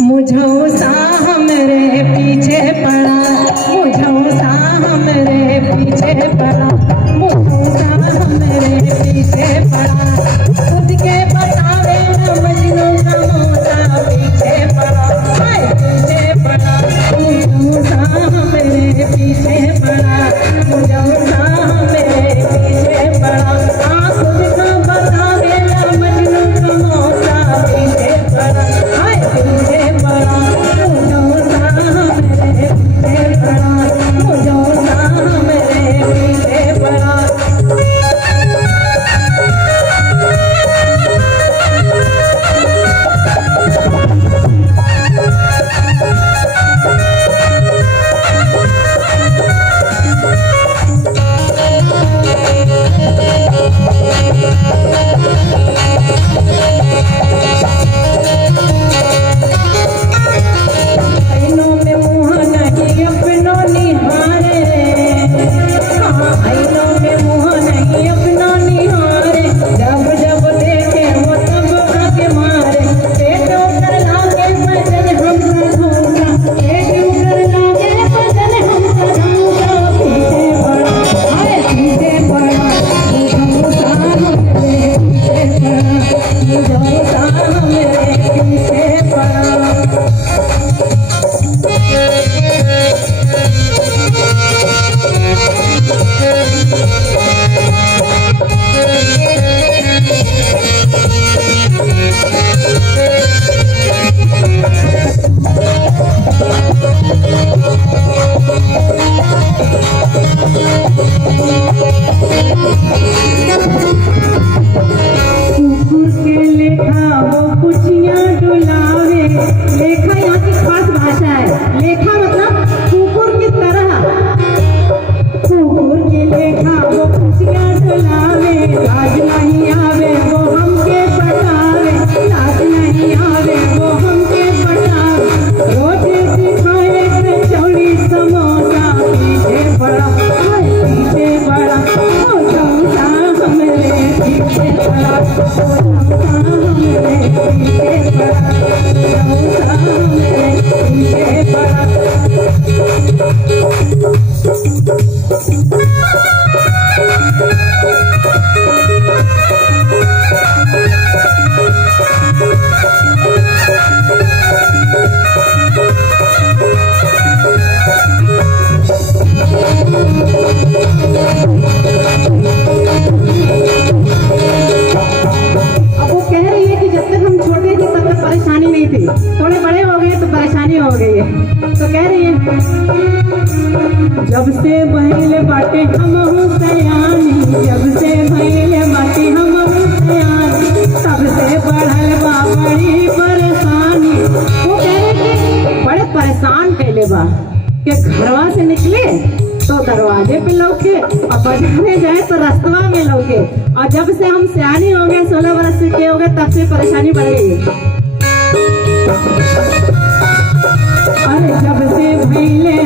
मुझौसा हमरे पीछे पड़ा, मुझौसा हमरे पीछे पड़ा, मुझौसा हमरे पीछे पड़ा। खुद के बतावे न मजनू का मौसा पीछे पड़ा, हाय पीछे पड़ा। मुझौसा हमरे पीछे पड़ा, मुझौसा हमरे पीछे पड़ा। खुद का बतावे न मजनू का मौसा पीछे पड़ा, हाय पीछे पड़ा। मुझौसा हमरे पीछे पड़ा, मुझौसा हमरे पीछे पड़ा। आईनों में मुँह नहीं अपनो निहारे, हाँ आईनों में मुँह नहीं अपनो निहारे। जब जब देखे वो तब आके मारे, पेटों कर लागे भजन हमका धोखा, पेटों कर लागे भजन हमका धोखा। पीछे पड़ा, हाय पीछे पड़ा। मुझौसा हमरे पीछे पड़ा, मुझौसा हमरे पीछे पड़ा। कुकुर के लेखा वो कुचियां डुलावे, लेखा यहाँ की खास भाषा है। लेखा मतलब कुकुर की तरह, कुकुर के लेखा वो कुचियां डुलावे। लाज नहीं आवे वो हमके पटावे, लाज नहीं आवे वो हमके पटावे। रोटी सिखाए कचौड़ी समोसा, पीछे पड़ा, हाय पीछे पड़ा। मुझौसा हमरे पीछे पड़ा, मुझौसा हमरे पीछे पड़ा, मुझौसा हमरे पीछे पड़ा। अब वो कह रही है कि जब तक हम छोटे थे तब तक परेशानी नहीं थी, थोड़े बड़े हो गए तो परेशानी हो गई है। तो कह रही है जब से भइल बाटे हमहु सयानी, जब से भइल बाटे हमहु सयानी, तब से बढ़ल बा बड़ी परेशानी। वो कह रहे कि बड़े परेशान कैले बा कि घरवा से निकले तो दरवाजे पे लौके और बाजारे जाए तो रास्ता में लौके। और जब से हम सियानी हो गए, 16 वर्ष के हो गए, तब से परेशानी बढ़ गई है। अरे जब से भइले